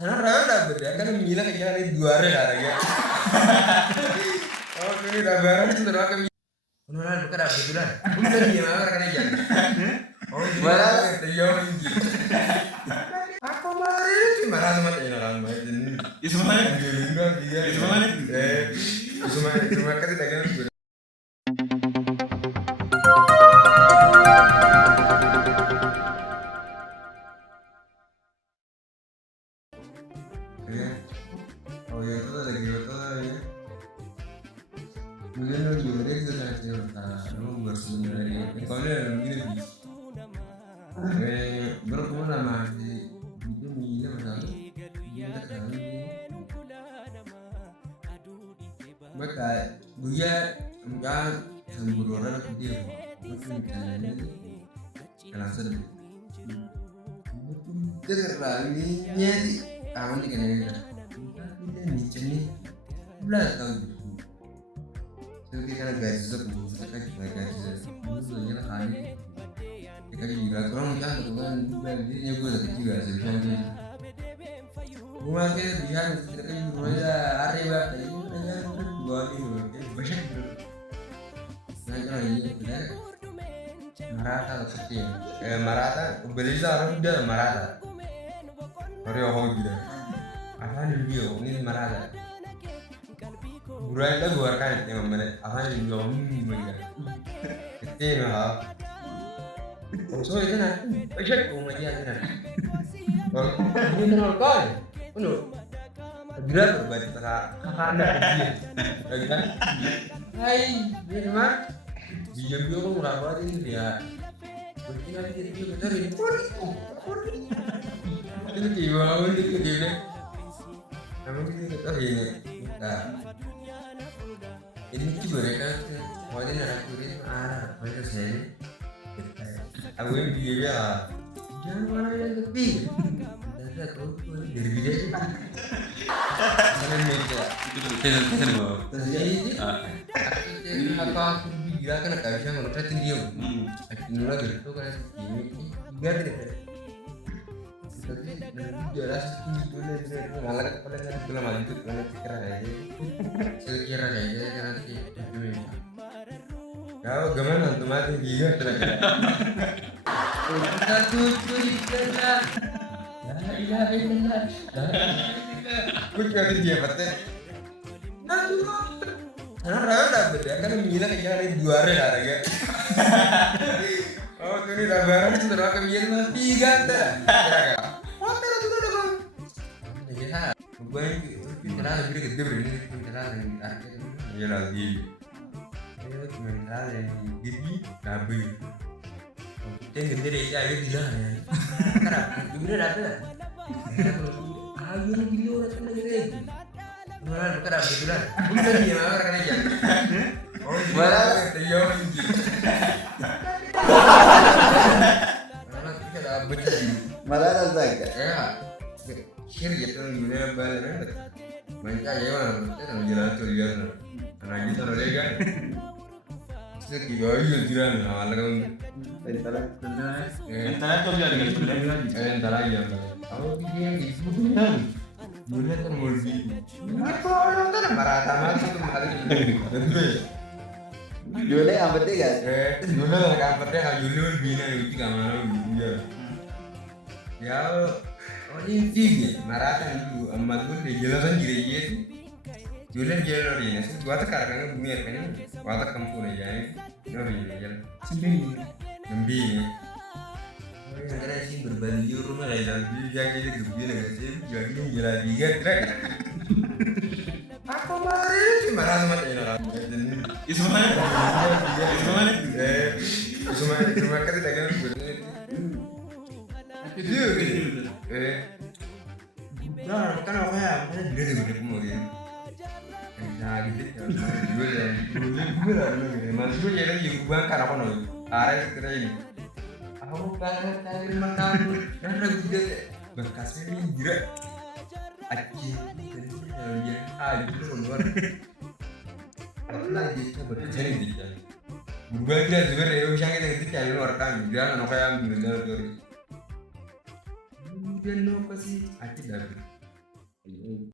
Karena raya dapet ya, kan gila kayak ini juara harga. Oh ini lebaran itu terus kami. Beneran bukan dapet bulan. Bukan dia mah karena aja. Oh juara terjauh ini. Aku kemarin marah sama Tina kan, ini. Ismail. Enggak dia. Ismail. Ismail kan tidak kan. Oh ya itu lagi betul ya. Kemudian lagi ada kita kasih lu bersumber dari kalau ada begini bis. Berapa lama sih itu begini masalah kita tahu maka dia enggak semburu orang dia mungkin caranya langsung terlalunya di tahun ini kan ya kita nih belas tahun jadi karena gaji sepupu kan gaji sepupu sebenarnya kali kita juga kurang kan tuh kan gajinya gue tadi juga sebenarnya gue makin lihat kita kan juga hari berapa ini udah dua minggu banyak nah kalau ini benar marata kecil marata beli orang udah marata Mario hobi dah akan video ini marata burai lah gua kan yang mana akan video ini mereka kecil lah so itu nanti banyak rumah dia kan kalau ini nol kan penuh berat berbagi kakak anda dia lagi kan hai ini mah dia bilang kamu ngelakuin ini dia berarti nanti dia bener ini itu jiwa itu dia namun kita tahu ini nah ini juga mereka mau ini narakurin mereka saya aku yang dia jangan mana yang tepi kita tahu dari dia karena mereka Tenan bro. terus ini apa aku bilang kan agak bisa ngeliatin dia ini lagi itu kan ini biar deh tapi jelas itu ngalah kepala kan belum lanjut karena kira aja sekira aja nanti kau gimana tuh mati dia kira-kira satu cerita la ilaha illallah aku juga dia berarti karena raya dapet ya kan gila kayak ini juara harga. Oh ini lebaran itu terus kami mah tiga dah. Hotel juga ada bang. Ya, gue kita lebih gede begini kita yang akhir ya lagi. Ayo cuma kita yang gede tapi. Kita gede deh ya itu dia ya. Karena gede ada. Ayo video orang gede. Beneran bukan apa bulan. Bukan dia mah karena aja. Oh, malah terjauh ini. Karena kita dapat Malah ada ya. Share gitu gimana balan. Banyak ya mah, kita jalan tuh dia. Karena kita udah kan. Kita kiai jalan awal kan. Entar tuh biar gitu. Entar aja. Kalau dia yang disebutkan Bulan kan mulai apa orang kan marata mati kembali Jule yang penting kan? Jule lah kampretnya kalau Jule bina itu kamar dia ya oh ini tiga marata itu amat pun dia jelasan gila Jule jalan ini sih gua tak karena bumi kan gua tak kampung aja ini ini jalan sendiri nembi karena sih berbagi rumah lain lagi jangan jadi gembira nggak sih jadi jalan tiga trek aku kemarin gimana sama Tina kan Ismail. Ismail kan tidak kan itu nah kan apa ya dia tuh gede kemudian nah gitu gue lah mas gue jadi yang gue kan apa nih ada kira ini aku kangen kali makan dan ragu deh bekasnya ini gila aci kalau dia aja keluar lagi kita bekasnya ini dia gue kira juga ya bisa kita cari luar kan dia nggak kayak bener terus dia lo kasih aci dari Ayun.